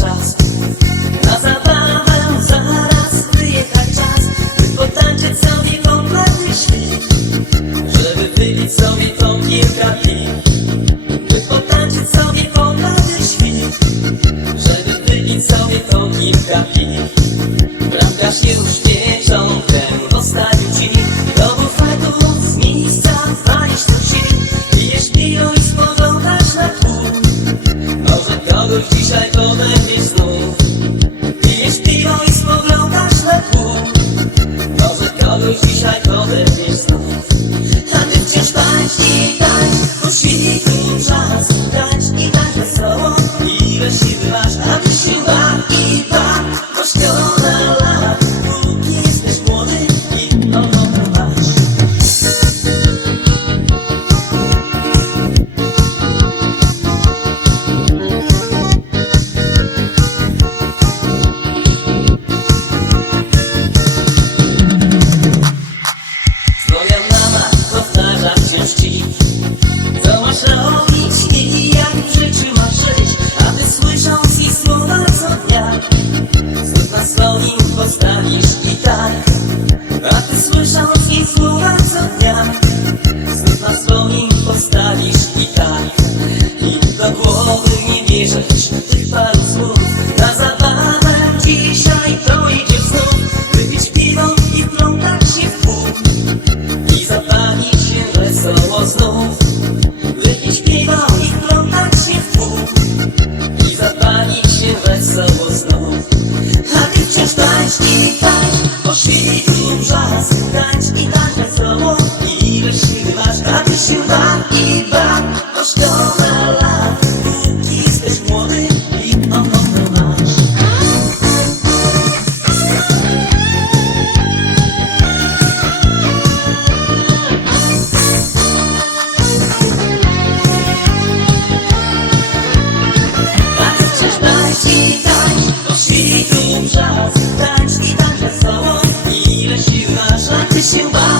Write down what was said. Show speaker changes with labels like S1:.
S1: czas. Na zabawę zaraz wyjechać czas. By potańczyć sobie kompletny świt Żeby wybić sobie tą kilka plik By potańczyć sobie kompletny świt Żeby wybić sobie tą kilka plik Prawdaż już wieczorem Postawił ci. Do bufetu Z miejsca znaleźć to ci I jeśli siły, siły masz, a ty siła i tak doskonała. Póki jesteś młody i nową masz. Twoja mama powtarza wciąż ci Ще встаєш, тікаєш, по світу вже сідаєш А ти сюди і бак, аж до мала Simba.